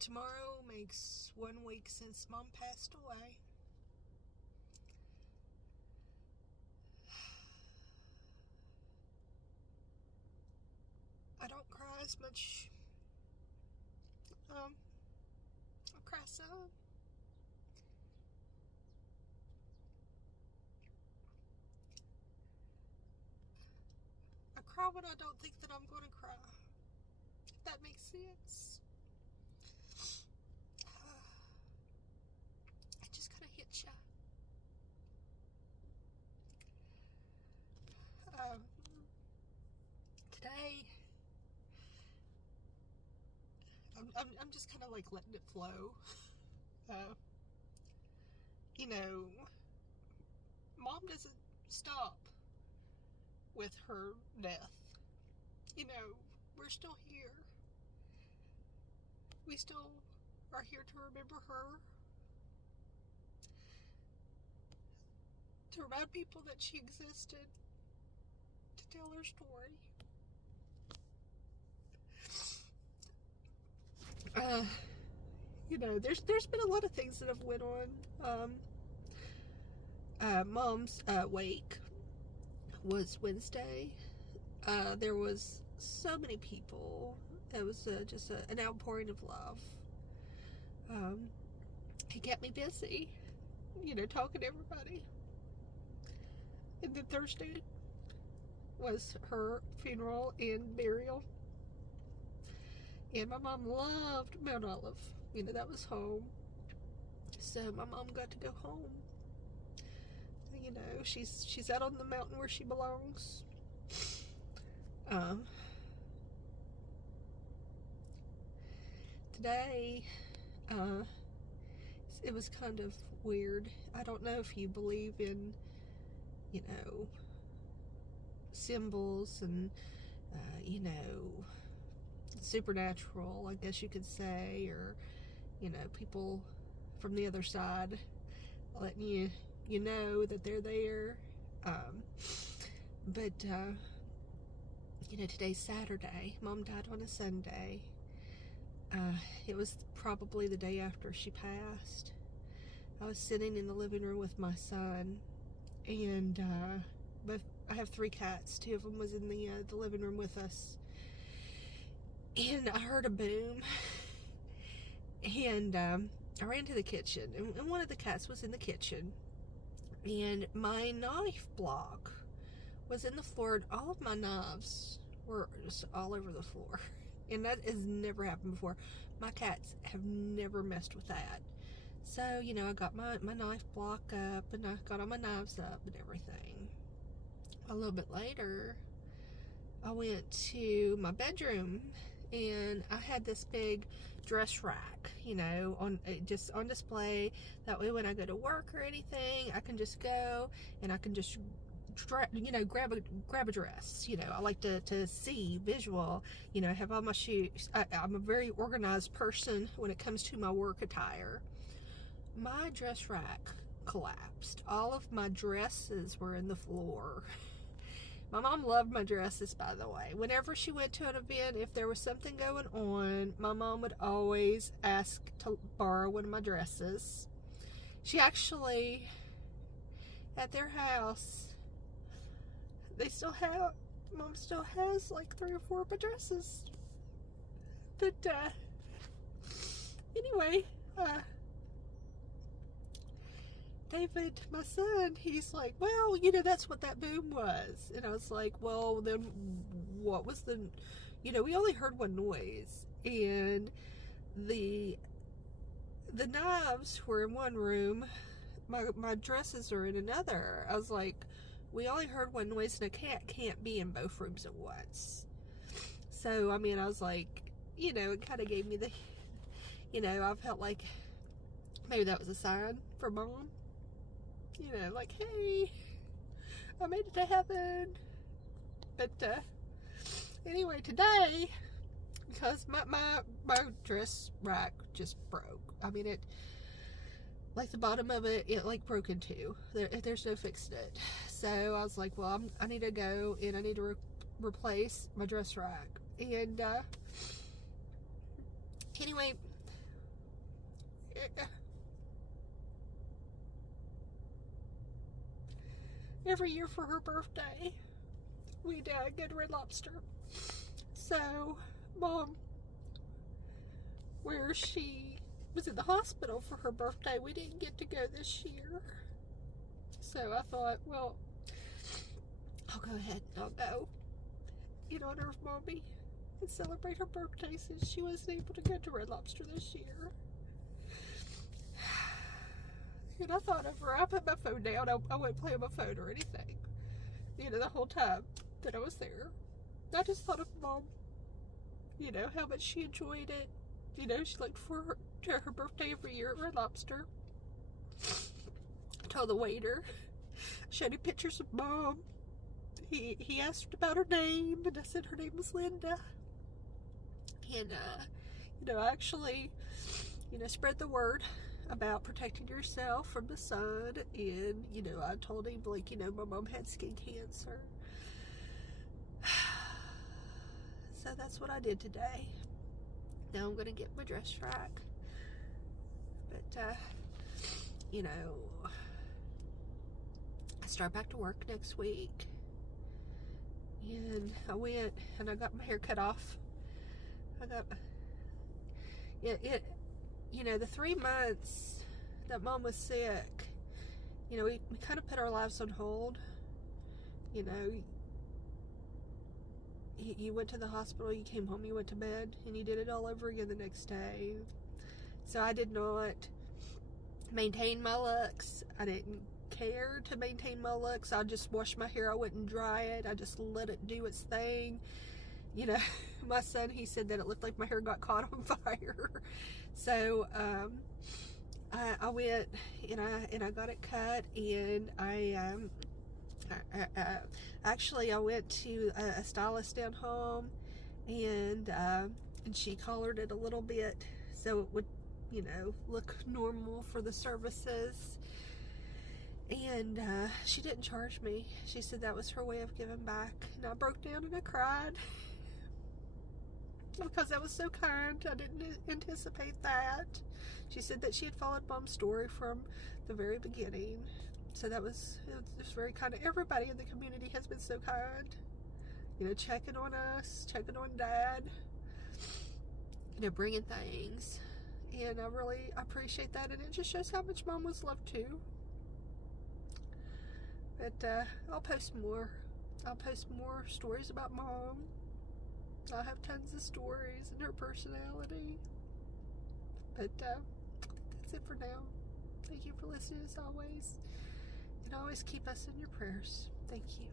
Tomorrow makes 1 week since Mom passed away. I don't cry as much. I cry some. I cry when I don't think that I'm going to cry. If that makes sense. It just kind of hits you. Today, I'm just kind of like letting it flow. You know, Mom doesn't stop with her death. You know, we're still here. We still are here to remember her. To remind people that she existed. To tell her story. You know, there's been a lot of things that have went on. Mom's wake was Wednesday. There was so many people. It was just an outpouring of love. It kept me busy, you know, talking to everybody. And then Thursday was her funeral and burial. And my mom loved Mount Olive. You know, that was home. So my mom got to go home. You know, she's out on the mountain where she belongs. Today, it was kind of weird. I don't know if you believe in, you know, symbols and, you know, supernatural, I guess you could say, or, you know, people from the other side letting you know that they're there. But you know, today's Saturday. Mom died on a Sunday. It was probably the day after she passed. I was sitting in the living room with my son, and I have 3 cats. 2 of them was in the living room with us, and I heard a boom, and I ran to the kitchen, and one of the cats was in the kitchen, and my knife block was in the floor, and all of my knives were just all over the floor. And that has never happened before. My cats have never messed with that. So, you know, I got my knife block up, and I got all my knives up and everything. A little bit later, I went to my bedroom, and I had this big dress rack, you know, just on display. That way when I go to work or anything, I can just go and I can just, you know, grab a dress. You know, I like to see visual. You know, I have all my shoes. I'm a very organized person when it comes to my work attire. My dress rack collapsed. All of my dresses were in the floor. My mom loved my dresses, by the way. Whenever she went to an event, if there was something going on, my mom would always ask to borrow one of my dresses. She actually, at their house, Mom still has like 3 or 4 of my dresses. But, anyway, David, my son, he's like, well, you know, that's what that boom was. And I was like, well, then what was you know, we only heard one noise. And the knives were in one room. My dresses are in another. I was like, we only heard one noise, and a cat can't be in both rooms at once. So, I mean, I was like, you know, it kind of gave me the, you know, I felt like maybe that was a sign for Mom. You know, like, hey, I made it to heaven. But anyway, today, because my dress rack just broke. I mean, it, like the bottom of it like broke in 2. There's no fixing it. So I was like, well, I need to go and I need to replace my dress rack. And anyway, every year for her birthday, we'd go to Red Lobster. So, Mom, where she was in the hospital for her birthday, we didn't get to go this year. So I thought, well, I'll go ahead and I'll go in honor of Mommy and celebrate her birthday since she wasn't able to go to Red Lobster this year. And I thought of her. I put my phone down. I wouldn't play on my phone or anything, the whole time that I was there. I just thought of Mom, how much she enjoyed it. She looked forward to her birthday every year at Red Lobster. I told the waiter, showed him pictures of Mom. He asked about her name, and I said her name was Linda. And, I actually, spread the word about protecting yourself from the sun. And, I told him, my mom had skin cancer. So that's what I did today. Now I'm going to get my dress rack. But, I start back to work next week. And I went and I got my hair cut off. The 3 months that Mom was sick, we kind of put our lives on hold. You went to the hospital, you came home, you went to bed, and you did it all over again the next day. So I did not maintain my looks. I didn't care to maintain my looks. I just washed my hair. I wouldn't dry it. I just let it do its thing. My son, he said that it looked like my hair got caught on fire. So I went and I got it cut, and I went to a stylist down home, and she colored it a little bit so it would look normal for the services. And she didn't charge me. She said that was her way of giving back. And I broke down and I cried because that was so kind. I didn't anticipate that. She said that she had followed Mom's story from the very beginning. So it was very kind. Everybody in the community has been so kind. Checking on us, checking on Dad, bringing things. And I really appreciate that. And it just shows how much Mom was loved too. But I'll post more. I'll post more stories about Mom. I have tons of stories and her personality. But that's it for now. Thank you for listening as always. And always keep us in your prayers. Thank you.